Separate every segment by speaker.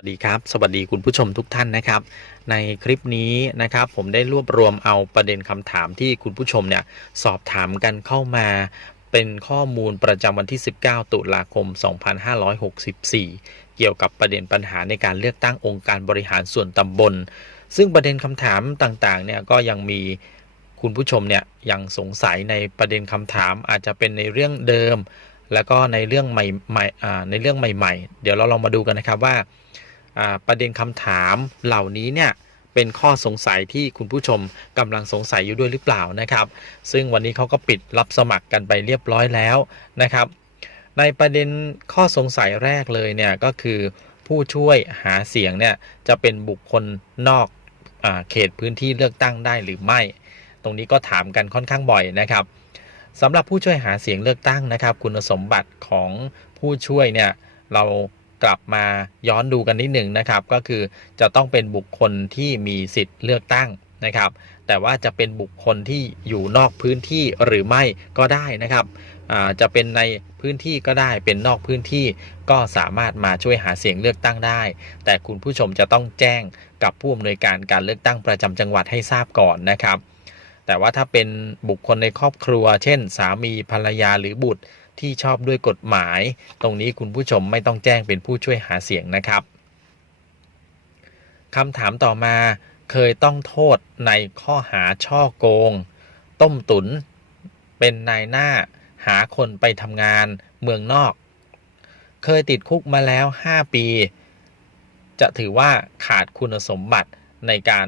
Speaker 1: วัสดีครับ สวัสดีคุณผู้ชมทุกท่านนะครับ ในคลิปนี้นะครับ ผมได้รวบรวมเอาประเด็นคำถามที่คุณผู้ชมเนี่ยสอบถามกันเข้ามาเป็นข้อมูลประจำวันที่ 19 ตุลาคม 2564 เกี่ยวกับประเด็นปัญหาในการเลือกตั้งองค์การบริหารส่วนตำบล ซึ่งประเด็นคำถามต่างๆ เนี่ยก็ยังมีคุณผู้ชมเนี่ยยังสงสัยในประเด็นคำถามอาจจะเป็นในเรื่องเดิม แล้วก็ในเรื่องใหม่ใหม่ในเรื่องใหม่ ๆ เดี๋ยวเราลองมาดูกันนะครับว่า ประเด็นคำถามเหล่านี้เนี่ยเป็นข้อสงสัยที่คุณผู้ชมกำลังสงสัยอยู่ด้วยหรือเปล่านะครับ ซึ่งวันนี้เขาก็ปิดรับสมัครกันไปเรียบร้อยแล้วนะครับ ในประเด็นข้อสงสัยแรกเลยเนี่ยก็คือผู้ช่วยหาเสียงเนี่ยจะเป็นบุคคลนอกอเขตพื้นที่เลือกตั้งได้หรือไม่ ตรงนี้ก็ถามกันค่อนข้างบ่อยนะครับสำหรับผู้ช่วยหาเสียงเลือกตั้งนะครับ คุณสมบัติของผู้ช่วยเนี่ยเรา กลับมาย้อนดูกันนิดหนึ่งนะครับ ก็คือจะต้องเป็นบุคคลที่มีสิทธิ์เลือกตั้งนะครับ แต่ว่าจะเป็นบุคคลที่อยู่นอกพื้นที่หรือไม่ก็ได้นะครับจะเป็นในพื้นที่ก็ได้เป็นนอกพื้นที่ก็สามารถมาช่วยหาเสียงเลือกตั้งได้ แต่คุณผู้ชมจะต้องแจ้งกับผู้อำนวยการการเลือกตั้งประจำจังหวัดให้ทราบก่อนนะครับ แต่ว่าถ้าเป็นบุคคลในครอบครัว เช่น สามีภรรยาหรือบุตร ที่ชอบด้วยกฎหมาย ตรงนี้คุณผู้ชมไม่ต้องแจ้งเป็นผู้ช่วยหาเสียงนะครับคำถามต่อมาเคยต้องโทษในข้อหาช่อโกง ต้มตุน เป็นนายหน้า หาคนไปทำงานเมืองนอก เคยติดคุกมาแล้ว 5 ปี จะถือว่าขาดคุณสมบัติในการ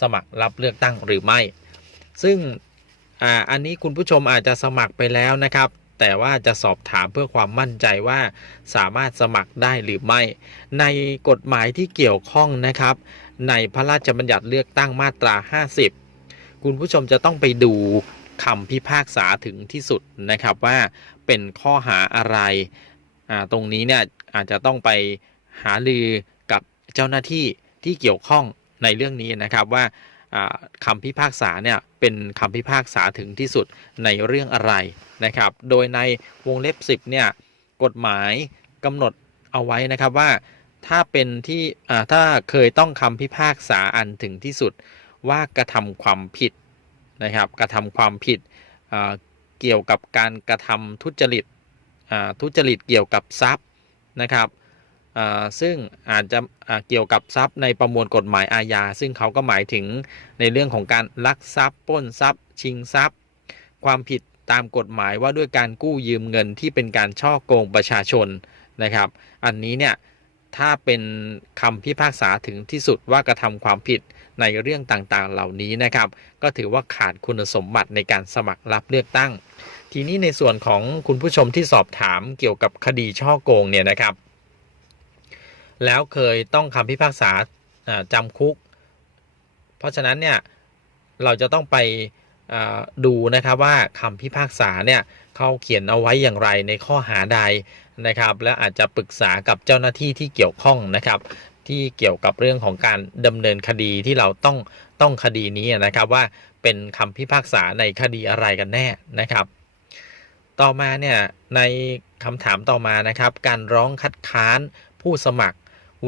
Speaker 1: สมัครรับเลือกตั้งหรือไม่ ซึ่งออันนี้คุณผู้ชมอาจจะสมัครไปแล้วนะครับ แต่ว่าจะสอบถามเพื่อความมั่นใจว่าสามารถสมัครได้หรือไม่ ในกฎหมายที่เกี่ยวข้องนะครับ ในพระราชบัญญัติเลือกตั้งมาตรา 50 คุณผู้ชมจะต้องไปดูคำพิพากษาถึงที่สุดนะครับว่าเป็นข้อหาอะไร ตรงนี้เนี่ยอาจจะต้องไปหาลือกับเจ้าหน้าที่ที่เกี่ยวข้องในเรื่องนี้นะครับว่า คำพิพากษาเนี่ยเป็นคำพิพากษาถึงที่สุดในเรื่องอะไรนะครับ โดยในวงเล็บ 10เนี่ยกฎหมายกำหนดเอาไว้นะครับว่าถ้าเป็นที่ถ้าเคยต้องคำพิพากษาอันถึงที่สุดว่ากระทำความผิดนะครับกระทำความผิดเกี่ยวกับการกระทำทุจริตทุจริตเกี่ยวกับทรัพย์นะครับ ซึ่งอาจจะเกี่ยวกับทรัพย์ในประมวลกฎหมายอาญา ซึ่งเขาก็หมายถึงในเรื่องของการลักทรัพย์ปล้นทรัพย์ ชิงทรัพย์ ความผิดตามกฎหมายว่าด้วยการกู้ยืมเงินที่เป็นการช่อโกงประชาชนนะครับ อันนี้เนี่ยถ้าเป็นคำพิพากษาถึงที่สุดว่ากระทำความผิดในเรื่องต่างๆ เหล่านี้นะครับ ก็ถือว่าขาดคุณสมบัติในการสมัครรับเลือกตั้ง ทีนี้ในส่วนของคุณผู้ชมที่สอบถามเกี่ยวกับคดีช่อโกงเนี่ยนะครับ แล้วเคยต้องคำพิพากษาจำคุก เพราะฉะนั้นเนี่ยเราจะต้องไปดูนะครับว่าคำพิพากษาเนี่ยเขาเขียนเอาไว้อย่างไรในข้อหาใดนะครับ และอาจจะปรึกษากับเจ้าหน้าที่ที่เกี่ยวข้องนะครับ ที่เกี่ยวกับเรื่องของการดำเนินคดีที่เราต้องต้องคดีนี้นะครับว่าเป็นคำพิพากษาในคดีอะไรกันแน่นะครับ ต่อมาเนี่ยในคำถามต่อมานะครับ การร้องคัดค้านผู้สมัคร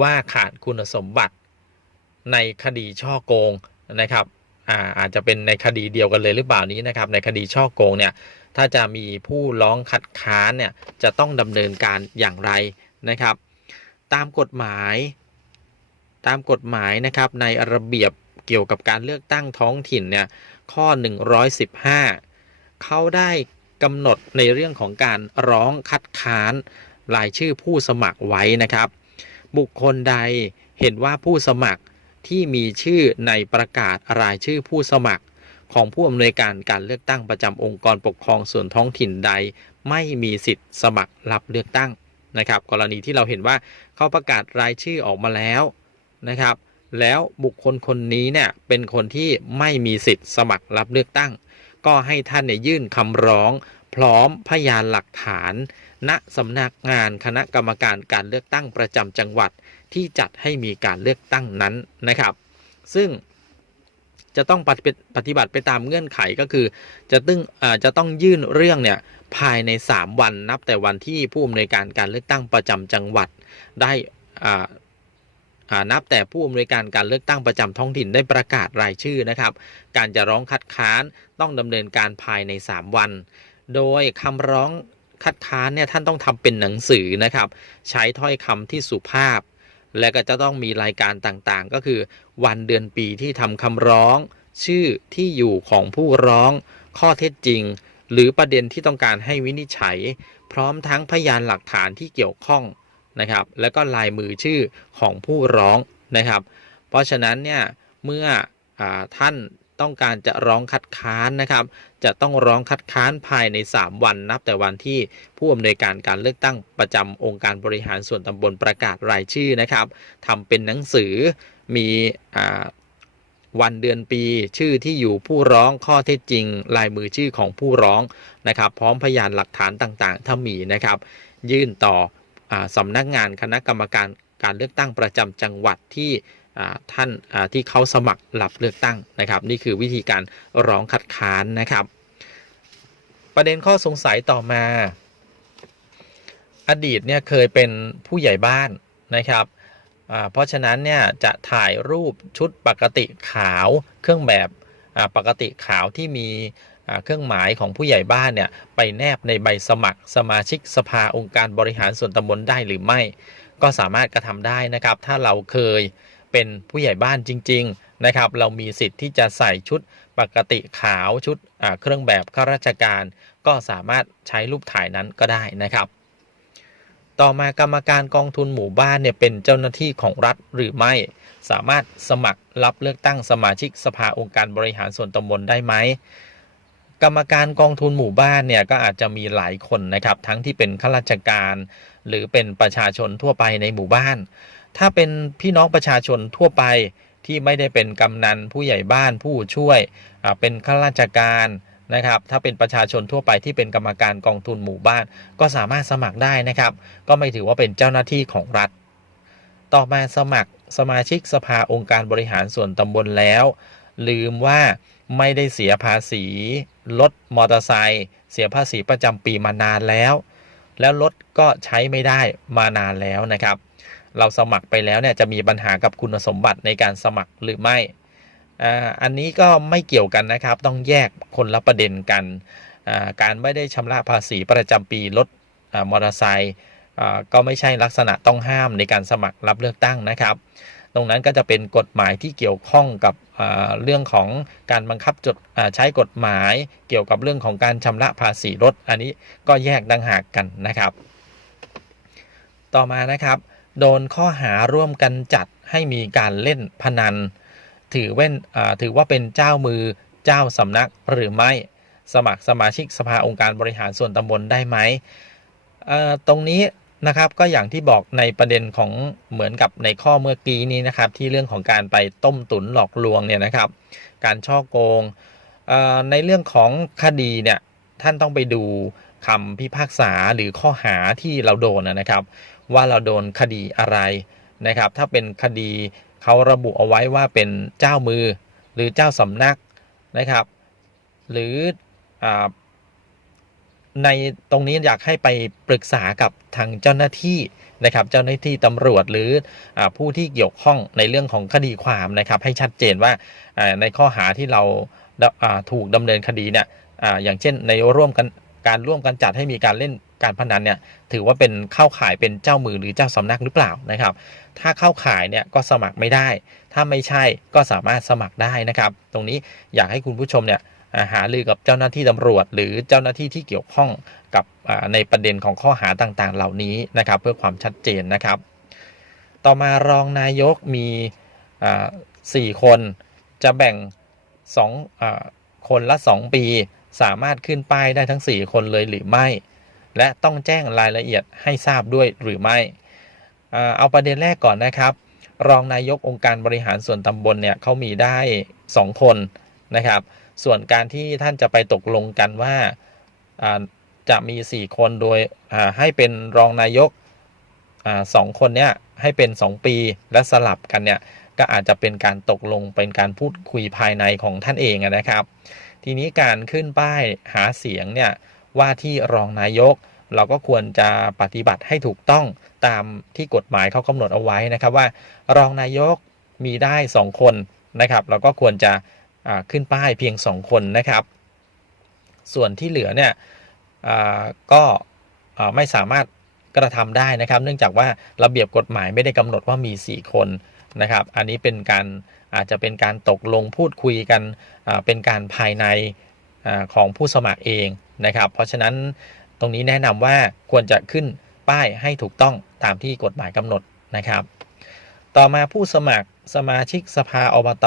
Speaker 1: ว่าขาดคุณสมบัติในคดีช่อโกงนะครับอาอาจจะเป็นในคดีเดียวกันเลยหรือเปล่านี้นะครับ ในคดีช่อโกงเนี่ยถ้าจะมีผู้ร้องคัดค้านเนี่ยจะต้องดำเนินการอย่างไรนะครับ ตามกฎหมาย ตามกฎหมายนะครับในระเบียบเกี่ยวกับการเลือกตั้งท้องถิ่นเนี่ยข้อ 115 เขาได้กำหนดในเรื่องของการร้องคัดค้านรายชื่อผู้สมัครไว้นะครับ บุคคลใดเห็นว่าผู้สมัครที่มีชื่อในประกาศรายชื่อผู้สมัคร ของผู้อำนวยการการเลือกตั้งประจำองค์กรปกครองส่วนท้องถิ่นใด ไม่มีสิทธิ์สมัครรับเลือกตั้งนะครับ กรณีที่เราเห็นว่าเขาประกาศรายชื่อออกมาแล้วนะครับ แล้วบุคคลคนนี้เนี่ยเป็นคนที่ไม่มีสิทธิ์สมัครรับเลือกตั้ง ก็ให้ท่านเนี่ยยื่นคำร้อง พร้อมพยานหลักฐาน ณสำนักงานคณะกรรมการการเลือกตั้งประจำจังหวัดที่จัดให้มีการเลือกตั้งนั้นนะครับ ซึ่งจะต้องปฏิบัติไปตามเงื่อนไขก็คือ จะตึงอ่าจะต้องยื่นเรื่องเนี่ยภายใน 3 วันนับแต่วันที่ผู้อำนวยการการเลือกตั้งประจำจังหวัดได้นับแต่ผู้อำนวยการการเลือกตั้งประจำท้องถิ่นได้ประกาศรายชื่อนะครับ การจะร้องคัดค้านต้องดำเนินการภายใน 3 วัน โดยคำร้องคัดค้านเนี่ยท่านต้องทำเป็นหนังสือนะครับ ใช้ถ้อยคำที่สุภาพ และก็จะต้องมีรายการต่างๆ ก็คือวันเดือนปีที่ทำคำร้อง ชื่อที่อยู่ของผู้ร้อง ข้อเท็จจริง หรือประเด็นที่ต้องการให้วินิจฉัย พร้อมทั้งพยานหลักฐานที่เกี่ยวข้องนะครับ แล้วก็ลายมือชื่อของผู้ร้องนะครับ เพราะฉะนั้นเนี่ยเมื่ออท่าน ต้องการจะร้องคัดค้านนะครับ จะต้องร้องคัดค้านภายใน 3 วันนับแต่วันที่ผู้อำนวยการการเลือกตั้งประจำองค์การบริหารส่วนตำบลประกาศรายชื่อนะครับทำเป็นหนังสือมีอ่าวันเดือนปีชื่อที่อยู่ผู้ร้องข้อเท็จจริง ลายมือชื่อของผู้ร้องนะครับ พร้อมพยานหลักฐานต่างๆ ถ้ามีนะครับ ยื่นต่ออสำนักงานคณะกรรมการการเลือกตั้งประจำจังหวัดที่ ท่านที่เขาสมัครรับเลือกตั้งนะครับ นี่คือวิธีการร้องคัดค้านนะครับ ประเด็นข้อสงสัยต่อมา อดีตเนี่ยเคยเป็นผู้ใหญ่บ้านนะครับเพราะฉะนั้นเนี่ยจะถ่ายรูปชุดปกติขาวเครื่องแบบปกติขาวที่มีเครื่องหมายของผู้ใหญ่บ้านเนี่ยไปแนบในใบสมัครสมาชิกสภาองค์การบริหารส่วนตำบลได้หรือไม่ ก็สามารถกระทำได้นะครับ ถ้าเราเคย เป็นผู้ใหญ่บ้านจริง ๆ นะครับ เรามีสิทธิ์ที่จะใส่ชุดปกติขาวชุดเครื่องแบบข้าราชการ ก็สามารถใช้รูปถ่ายนั้นก็ได้นะครับ ต่อมากรรมการกองทุนหมู่บ้านเนี่ยเป็นเจ้าหน้าที่ของรัฐหรือไม่ สามารถสมัครรับเลือกตั้งสมาชิกสภาองค์การบริหารส่วนตำบลได้ไหมกรรมการกองทุนหมู่บ้านเนี่ยก็อาจจะมีหลายคนนะครับ ทั้งที่เป็นข้าราชการ หรือเป็นประชาชนทั่วไปในหมู่บ้าน ถ้าเป็นพี่น้องประชาชนทั่วไปที่ไม่ได้เป็นกำนันผู้ใหญ่บ้านผู้ช่วยเป็นข้าราชการนะครับ ถ้าเป็นประชาชนทั่วไปที่เป็นกรรมการกองทุนหมู่บ้าน ก็สามารถสมัครได้นะครับ ก็ไม่ถือว่าเป็นเจ้าหน้าที่ของรัฐ ต่อมาสมัครสมาชิกสภาองค์การบริหารส่วนตำบลแล้ว ลืมว่าไม่ได้เสียภาษีรถมอเตอร์ไซค์เสียภาษีประจำปีมานานแล้ว แล้วรถก็ใช้ไม่ได้มานานแล้วนะครับ เราสมัครไปแล้วเนี่ยจะมีปัญหากับคุณสมบัติในการสมัครหรือไม่อ่าอันนี้ก็ไม่เกี่ยวกันนะครับ ต้องแยกคนละประเด็นกันอ่าการไม่ได้ชำระภาษีประจำปีรถอ่มอเตอร์ไซค์อ่าก็ไม่ใช่ลักษณะต้องห้ามในการสมัครรับเลือกตั้งนะครับ ตรงนั้นก็จะเป็นกฎหมายที่เกี่ยวข้องกับเรื่องของการบังคับจดใช้กฎหมายเกี่ยวกับเรื่องของการชำระภาษีรถ อันนี้ก็แยกดังหากกันนะครับ ต่อมานะครับ โดนข้อหาร่วมกันจัดให้มีการเล่นพนัน ถือเว้นถือว่าเป็นเจ้ามือเจ้าสำนักหรือไม่สมัครสมาชิกสภาองค์การบริหารส่วนตำบลได้ไหมตรงนี้นะครับก็อย่างที่บอกในประเด็นของเหมือนกับในข้อเมื่อกี้นี้นะครับ ที่เรื่องของการไปต้มตุ๋นหลอกลวงเนี่ยนะครับ การช่อโกงในเรื่องของคดีเนี่ยท่านต้องไปดู คำพิพากษาหรือข้อหาที่เราโดนนะครับ ว่าเราโดนคดีอะไรนะครับ ถ้าเป็นคดีเขาระบุเอาไว้ว่าเป็นเจ้ามือหรือเจ้าสำนักนะครับ หรืออในตรงนี้อยากให้ไปปรึกษากับทางเจ้าหน้าที่นะครับ เจ้าหน้าที่ตำรวจหรืออผู้ที่เกี่ยวข้องในเรื่องของคดีความนะครับ ให้ชัดเจนว่าในข้อหาที่เราถูกดำเนินคดีเนี่ยออย่างเช่นในร่วมกัน การร่วมกันจัดให้มีการเล่นการพนันเนี่ยถือว่าเป็นเข้าข่ายเป็นเจ้ามือหรือเจ้าสำนักหรือเปล่านะครับ ถ้าเข้าข่ายเนี่ยก็สมัครไม่ได้ ถ้าไม่ใช่ก็สามารถสมัครได้นะครับ ตรงนี้อยากให้คุณผู้ชมเนี่ยาหารือกับเจ้าหน้าที่ตำรวจ หรือเจ้าหน้าที่ที่เกี่ยวข้องกับในประเด็นของข้อหาต่างๆ เหล่านี้นะครับ เพื่อความชัดเจนนะครับ ต่อมารองนายกมีอ่าสี่คนจะแบ่งสองอาคนละ 2 ปี สามารถขึ้นป้ายได้ทั้ง 4 คนเลยหรือไม่ และต้องแจ้งรายละเอียดให้ทราบด้วยหรือไม่ เอาประเด็นแรกก่อนนะครับ รองนายกองค์การบริหารส่วนตำบลเนี่ยเขามีได้ 2 คนนะครับ ส่วนการที่ท่านจะไปตกลงกันว่าจะมี 4 คนโดยให้เป็นรองนายกอสองคนเนี่ยให้เป็น 2 ปีและสลับกันเนี่ย ก็อาจจะเป็นการตกลงเป็นการพูดคุยภายในของท่านเองนะครับ ทีนี้การขึ้นป้ายหาเสียงเนี่ยว่าที่รองนายก เราก็ควรจะปฏิบัติให้ถูกต้องตามที่กฎหมายเขากำหนดเอาไว้นะครับว่า รองนายกมีได้ 2 คนนะครับเราก็ควรจะขึ้นป้ายเพียง 2 คนนะครับ ส่วนที่เหลือเนี่ยก็ไม่สามารถกระทำได้นะครับ เนื่องจากว่าระเบียบกฎหมายไม่ได้กำหนดว่ามี 4 คน นะครับ อันนี้เป็นการอาจจะเป็นการตกลงพูดคุยกันเป็นการภายในอของผู้สมัครเองนะครับ เพราะฉะนั้นตรงนี้แนะนำว่าควรจะขึ้นป้ายให้ถูกต้องตามที่กฎหมายกำหนดนะครับ ต่อมาผู้สมัครสมาชิกสภาอบต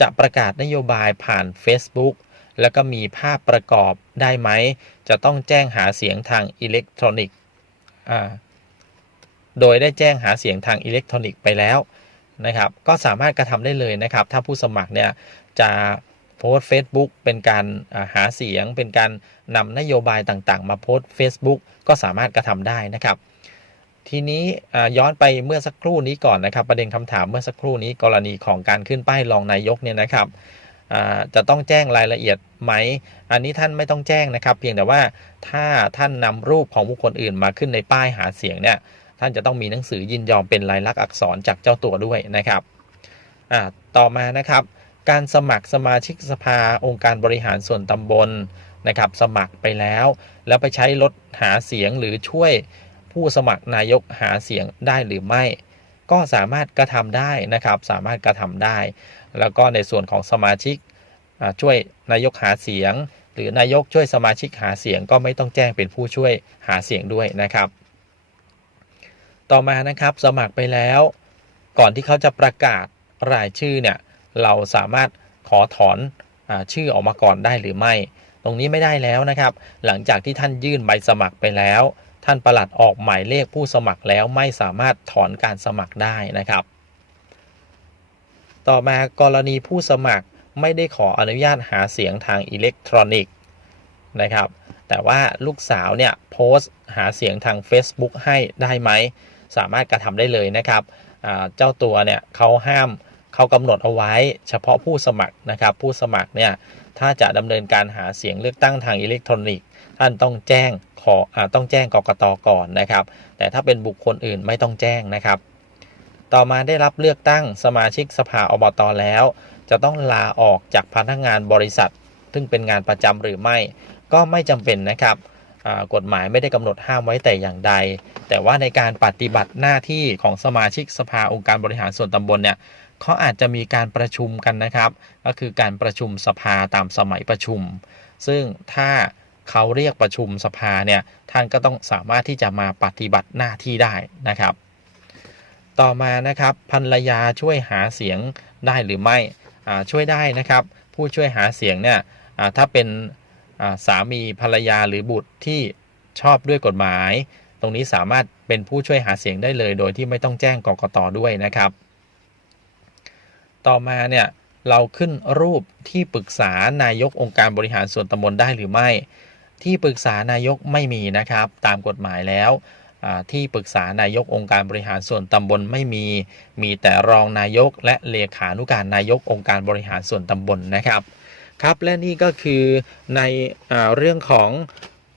Speaker 1: จะประกาศนโยบายผ่าน Facebook แล้วก็มีภาพประกอบได้ไหม จะต้องแจ้งหาเสียงทางอิเล็กทรอนิกส์โดยได้แจ้งหาเสียงทางอิเล็กทรอนิกส์ไปแล้ว นะครับ ก็สามารถกระทำได้เลยนะครับ ถ้าผู้สมัครเนี่ยจะโพสต์ Facebook เป็นการหาเสียง เป็นการนำนโยบายต่างๆ มาโพสต์ Facebook ก็สามารถกระทำได้นะครับ ทีนี้ย้อนไปเมื่อสักครู่นี้ก่อนนะครับ ประเด็นคำถามเมื่อสักครู่นี้กรณีของการขึ้นป้ายรองนายกเนี่ยนะครับจะต้องแจ้งรายละเอียดไหม อันนี้ท่านไม่ต้องแจ้งนะครับ เพียงแต่ว่าถ้าท่านนำรูปของบุคคลอื่นมาขึ้นในป้ายหาเสียงเนี่ย ท่านจะต้องมีหนังสือยินยอมเป็นลายลักษณ์อักษรจากเจ้าตัวด้วยนะครับต่อมานะครับ การสมัครสมาชิกสภาองค์การบริหารส่วนตำบลนะครับสมัครไปแล้ว แล้วไปใช้รถหาเสียงหรือช่วยผู้สมัครนายกหาเสียงได้หรือไม่ ก็สามารถกระทำได้นะครับ สามารถกระทำได้ แล้วก็ในส่วนของสมาชิกช่วยนายกหาเสียง หรือนายกช่วยสมาชิกหาเสียงก็ไม่ต้องแจ้งเป็นผู้ช่วยหาเสียงด้วยนะครับ ต่อมานะครับสมัครไปแล้ว ก่อนที่เขาจะประกาศรายชื่อเนี่ยเราสามารถขอถอนอชื่อออกมาก่อนได้หรือไม่ ตรงนี้ไม่ได้แล้วนะครับ หลังจากที่ท่านยื่นใบสมัครไปแล้ว ท่านประหลัดออกหมายเลขผู้สมัครแล้วไม่สามารถถอนการสมัครได้นะครับ ต่อมากรณีผู้สมัครไม่ได้ขออนุญาตหาเสียงทางอิเล็กทรอนิกส์นะครับ แต่ว่าลูกสาวเนี่ยโพสต์หาเสียงทาง Facebook ให้ได้ไหม สามารถกระทำได้เลยนะครับเจ้าตัวเนี่ยเขาห้ามเขากำหนดเอาไว้เฉพาะผู้สมัครนะครับ ผู้สมัครเนี่ยถ้าจะดำเนินการหาเสียงเลือกตั้งทางอิเล็กทรอนิกส์ท่านต้องแจ้งขออต้องแจ้งกกตก่อนนะครับ แต่ถ้าเป็นบุคคลอื่นไม่ต้องแจ้งนะครับ ต่อมาได้รับเลือกตั้งสมาชิกสภาอบตแล้ว จะต้องลาออกจากพนักงานบริษัท ซึ่งเป็นงานประจำหรือไม่ ก็ไม่จำเป็นนะครับ กฎหมายไม่ได้กำหนดห้ามไว้แต่อย่างใด แต่ว่าในการปฏิบัติหน้าที่ของสมาชิกสภาองค์การบริหารส่วนตำบลเนี่ยเขาอาจจะมีการประชุมกันนะครับ ก็คือการประชุมสภาตามสมัยประชุม ซึ่งถ้าเขาเรียกประชุมสภาเนี่ยท่านก็ต้องสามารถที่จะมาปฏิบัติหน้าที่ได้นะครับ ต่อมานะครับภรรยาช่วยหาเสียงได้หรือไม่ช่วยได้นะครับ ผู้ช่วยหาเสียงเนี่ยถ้าเป็น สามีภรรยาหรือบุตรที่ชอบด้วยกฎหมาย ตรงนี้สามารถเป็นผู้ช่วยหาเสียงได้เลย โดยที่ไม่ต้องแจ้งกกตด้วยนะครับ ต่อมาเนี่ยเราขึ้นรูปที่ปรึกษานายกองค์การบริหารส่วนตำบลได้หรือไม่ ที่ปรึกษานายกไม่มีนะครับ ตามกฎหมายแล้วอ่าที่ปรึกษานายกองค์การบริหารส่วนตำบลไม่มี มีแต่รองนายกและเลขานุการนายกองค์การบริหารส่วนตำบลนะครับ ครับและนี่ก็คือในอเรื่องของ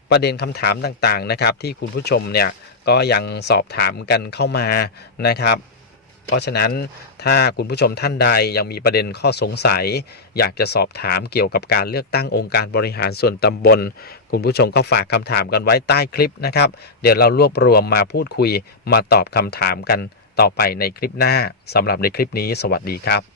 Speaker 1: ประเด็นคำถามต่างๆนะครับ ที่คุณผู้ชมเนี่ยก็ยังสอบถามกันเข้ามานะครับ เพราะฉะนั้นถ้าคุณผู้ชมท่านใดยังมีประเด็นข้อสงสัย อยากจะสอบถามเกี่ยวกับการเลือกตั้งองค์การบริหารส่วนตำบล คุณผู้ชมก็ฝากคำถามกันไว้ใต้คลิปนะครับ เดี๋ยวเรารวบรวมมาพูดคุยมาตอบคำถามกันต่อไปในคลิปหน้าสำหรับในคลิปนี้ สวัสดีครับ